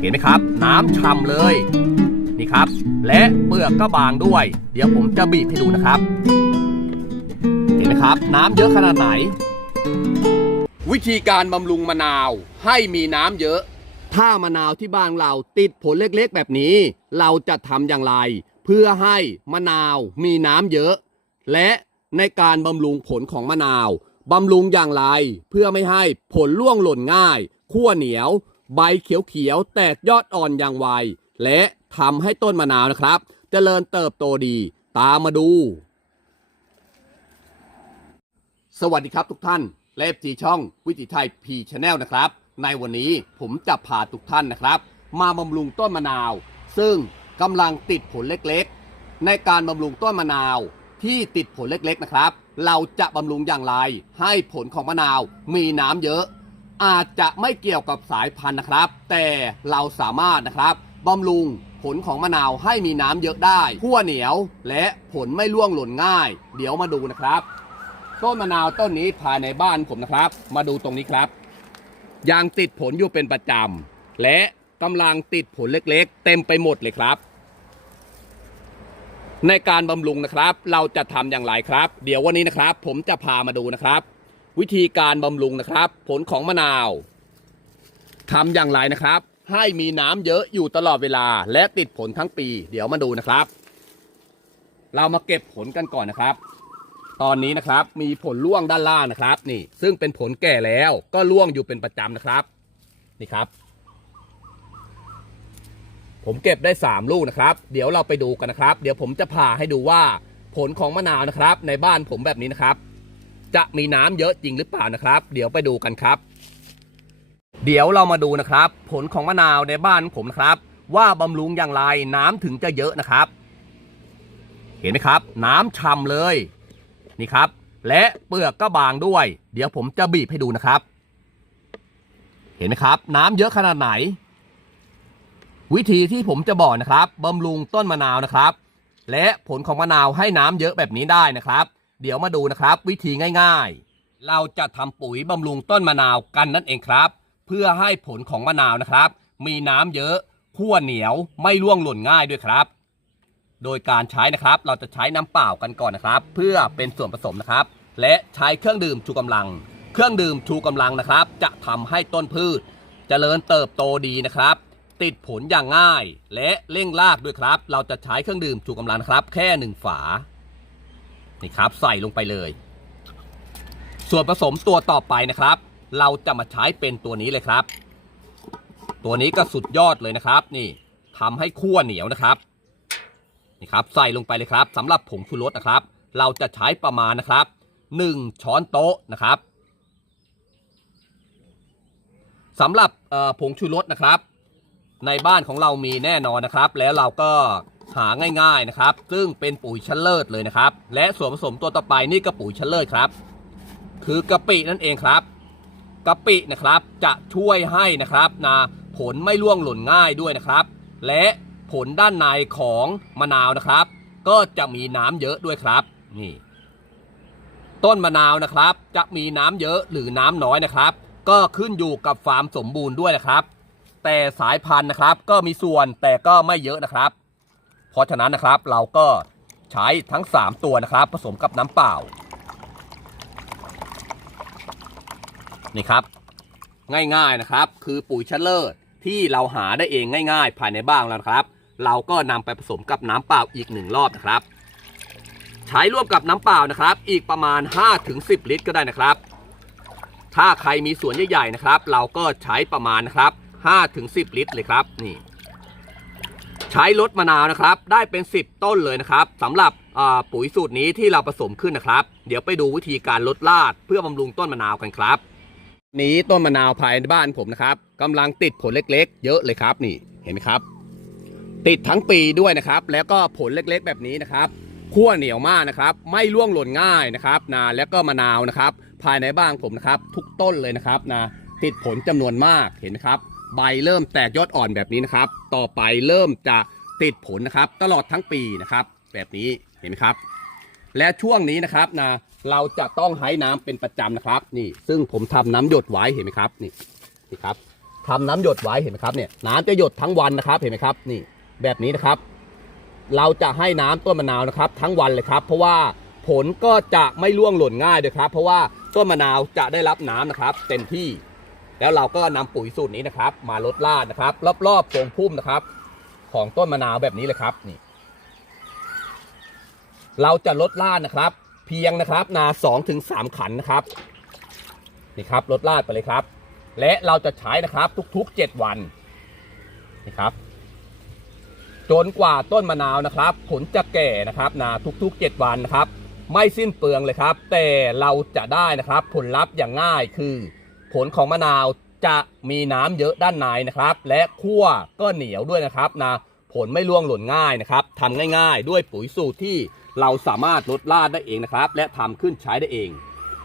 เห็นไหมครับ น้ำฉ่ำเลย นี่ครับ และเปลือกก็บางด้วย เดี๋ยวผมจะบีบให้ดูนะครับ เห็นไหมครับ น้ำเยอะขนาดไหน วิธีการบำรุงมะนาวให้มีน้ำเยอะ ถ้ามะนาวที่บ้านเราติดผลเล็กๆ แบบนี้ เราจะทำอย่างไร เพื่อให้มะนาวมีน้ำเยอะ และในการบำรุงผลของมะนาว บำรุงอย่างไร เพื่อไม่ให้ผลร่วงหล่นง่ายขั้วเหนียว ใบเขียวๆแตกยอดอ่อนอย่างไว และทำให้ต้นมะนาวนะครับเจริญเติบโตดี ตามมาดู สวัสดีครับทุกท่านและจีช่องวิถีไทยพีชแนลนะครับ ในวันนี้ผมจะพาทุกท่านนะครับ มาบำรุงต้นมะนาว ซึ่งกำลังติดผลเล็กๆ ในการบำรุงต้นมะนาวที่ติดผลเล็กๆนะครับ เราจะบำรุงอย่างไร ให้ผลของมะนาวมีน้ำเยอะ อาจจะไม่เกี่ยวกับสายพันธุ์นะครับ แต่เราสามารถนะครับบำรุงผลของมะนาวให้มีน้ำเยอะได้ขั้วเหนียวและผลไม่ร่วงหล่นง่าย เดี๋ยวมาดูนะครับ ต้นมะนาวต้นนี้ภายในบ้านผมนะครับ มาดูตรงนี้ครับยังติดผลอยู่เป็นประจำและกำลังติดผลเล็กๆ เต็มไปหมดเลยครับ ในการบำรุงนะครับ เราจะทำอย่างไรครับ เดี๋ยววันนี้นะครับ ผมจะพามาดูนะครับ วิธีการบำรุงนะครับ ผลของมะนาวทำอย่างไรนะครับ ให้มีน้ำเยอะอยู่ตลอดเวลา และติดผลทั้งปี เดี๋ยวมาดูนะครับ เรามาเก็บผลกันก่อนนะครับ ตอนนี้นะครับมีผลร่วงด้านล่างนะครับ นี่ ซึ่งเป็นผลแก่แล้วก็ร่วงอยู่เป็นประจำนะครับ นี่ครับ ผมเก็บได้ 3 ลูกนะครับ เดี๋ยวเราไปดูกันนะครับ เดี๋ยวผมจะพาให้ดูว่าผลของมะนาวนะครับ ในบ้านผมแบบนี้นะครับ จะมีน้ำเยอะจริงหรือเปล่านะครับ เดี๋ยวไปดูกันครับ เดี๋ยวเรามาดูนะครับ ผลของมะนาวในบ้านผมนะครับ ว่าบำรุงอย่างไรน้ำถึงจะเยอะนะครับ เห็นไหมครับ น้ำฉ่ำเลยนี่ครับ และเปลือกก็บางด้วย เดี๋ยวผมจะบีบให้ดูนะครับ เห็นไหมครับ น้ำเยอะขนาดไหน วิธีที่ผมจะบอกนะครับบำรุงต้นมะนาวนะครับ และผลของมะนาวให้น้ำเยอะแบบนี้ได้นะครับ เดี๋ยวมาดูนะครับ วิธีง่าย ๆ เราจะทำปุ๋ยบำรุงต้นมะนาวกันนั่นเองครับ เพื่อให้ผลของมะนาวนะครับ มีน้ำเยอะขั้วเหนียวไม่ร่วงหล่นง่ายด้วยครับ โดยการใช้นะครับ เราจะใช้น้ำเปล่ากันก่อนนะครับ เพื่อเป็นส่วนผสมนะครับ และใช้เครื่องดื่มชูกำลัง เครื่องดื่มชูกำลังนะครับ จะทำให้ต้นพืชเจริญเติบโตดีนะครับ ติดผลอย่างง่าย และเร่งรากด้วยครับ เราจะใช้เครื่องดื่มชูกำลังครับ แค่หนึ่งฝา นี่ครับ ใส่ลงไปเลย ส่วนผสมตัวต่อไปนะครับ เราจะมาใช้เป็นตัวนี้เลยครับ ตัวนี้ก็สุดยอดเลยนะครับ นี่ทำให้ขั้วเหนียวนะครับ นี่ครับ ใส่ลงไปเลยครับสำหรับผงชูรสนะครับ เราจะใช้ประมาณนะครับ1ช้อนโต๊ะนะครับสำหรับผงชูรสนะครับ ในบ้านของเรามีแน่นอนนะครับ แล้วเราก็หาง่ายๆนะครับ ซึ่งเป็นปุ๋ยชั้นเลิศเลยนะครับ และส่วนผสมตัวต่อไปนี่ก็ปุ๋ยชั้นเลิศครับ คือกะปินั่นเองครับกะปินะครับจะช่วยให้นะครับนะผลไม่ร่วงหล่นง่ายด้วยนะครับ และผลด้านในของมะนาวนะครับ ก็จะมีน้ำเยอะด้วยครับนี่ ต้นมะนาวนะครับ จะมีน้ำเยอะหรือน้ำน้อยนะครับ ก็ขึ้นอยู่กับฟาร์มสมบูรณ์ด้วยนะครับ แต่สายพันธุ์นะครับ ก็มีส่วนแต่ก็ไม่เยอะนะครับ เพราะฉะนั้นนะครับเราก็ใช้ทั้ง 3 ตัวนะครับ ผสมกับน้ำเปล่า นี่ครับ ง่ายๆนะครับ คือปุ๋ยชั้นเลิศที่เราหาได้เองง่ายๆ ภายในบ้านแล้วนะครับ เราก็นำไปผสมกับน้ำเปล่าอีกหนึ่งรอบนะครับ ใช้ร่วมกับน้ำเปล่านะครับ อีกประมาณ 5-10 ลิตรก็ได้นะครับ ถ้าใครมีสวนใหญ่ๆนะครับ เราก็ใช้ประมาณนะครับ 5-10 ลิตรเลยครับนี่ใช้รถมะนาวนะครับ ได้เป็น 10 ต้นเลยนะครับสำหรับปุ๋ยสูตรนี้ที่เราผสมขึ้นนะครับ เดี๋ยวไปดูวิธีการลดลาดเพื่อบำรุงต้นมะนาวกันครับ นี้ต้นมะนาวภายในบ้านผมนะครับกำลังติดผลเล็กๆ เยอะเลยครับนี่เห็นไหมครับ ติดทั้งปีด้วยนะครับ แล้วก็ผลเล็กๆ แบบนี้นะครับขั้วเหนียวมากนะครับ ไม่ร่วงหล่นง่ายนะครับนะแล้วก็มะนาวนะครับ ภายในบ้านผมนะครับ ทุกต้นเลยนะครับนะติดผลจำนวนมากเห็นไหมครับ ใบเริ่มแตกยอดอ่อนแบบนี้นะครับ ต่อไปเริ่มจะติดผลนะครับ ตลอดทั้งปีนะครับ แบบนี้เห็นไหมครับ และช่วงนี้นะครับนะเราจะต้องให้น้ำเป็นประจำนะครับ นี่ซึ่งผมทำน้ำหยดไว้เห็นไหมครับนี่นี่ครับทำน้ำหยดไว้เห็นไหมครับเนี่ยน้ำจะหยดทั้งวันนะครับเห็นไหมครับนี่แบบนี้นะครับ เราจะให้น้ำต้นมะนาวนะครับ ทั้งวันเลยครับ เพราะว่าผลก็จะไม่ร่วงหล่นง่ายด้วยครับ เพราะว่าต้นมะนาวจะได้รับน้ำนะครับ เต็มที่ แล้วเราก็นำปุ๋ยสูตรนี้นะครับ มาลดราดนะครับ รอบๆโพรงพุ่มนะครับ ของต้นมะนาวแบบนี้เลยครับนี่ เราจะลดราดนะครับ เพียงนะครับนาสองถึงสามขันนะครับนี่ครับลดราดไปเลยครับ และเราจะใช้นะครับทุกๆเจ็ดวันนี่ครับจนกว่าต้นมะนาวนะครับ ผลจะแก่นะครับนาทุกๆ 7 วันนะครับ ไม่สิ้นเปลืองเลยครับ แต่เราจะได้นะครับผลลัพธ์อย่างง่ายคือ ผลของมะนาวจะมีน้ำเยอะด้านในนะครับ และคั่วก็เหนียวด้วยนะครับนะผลไม่ร่วงหล่นง่ายนะครับทำง่ายๆ ด้วยปุ๋ยสูตรที่เราสามารถลดราดได้เองนะครับ และทำขึ้นใช้ได้เอง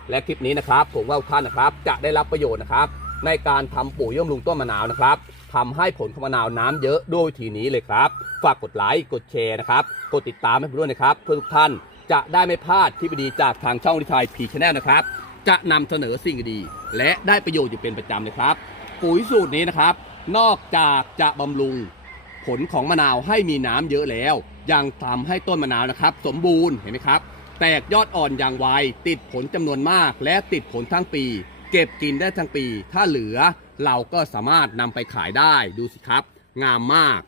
และคลิปนี้นะครับผมว่าท่านนะครับ จะได้รับประโยชน์นะครับ ในการทำปุ๋ยย่อมลุงต้นมะนาวนะครับทำให้ผลของมะนาวน้ำเยอะโดยทีนี้เลยครับ ฝากกดไลค์กดแชร์นะครับกดติดตามให้ผมด้วยนะครับ เพื่อทุกท่านจะได้ไม่พลาดคลิปดีจากทางช่องดิทายพีชแนลนะครับ จะนำเสนอสิ่งดี และได้ประโยชน์อยู่เป็นประจำเลยครับ ปุ๋ยสูตรนี้นะครับ นอกจากจะบำรุงผลของมะนาวให้มีน้ำเยอะแล้ว ยังทำให้ต้นมะนาวนะครับ สมบูรณ์เห็นไหมครับ แตกยอดอ่อนอย่างไวติดผลจำนวนมาก และติดผลทั้งปี เก็บกินได้ทั้งปี ถ้าเหลือเราก็สามารถนำไปขายได้ดูสิครับ งามมาก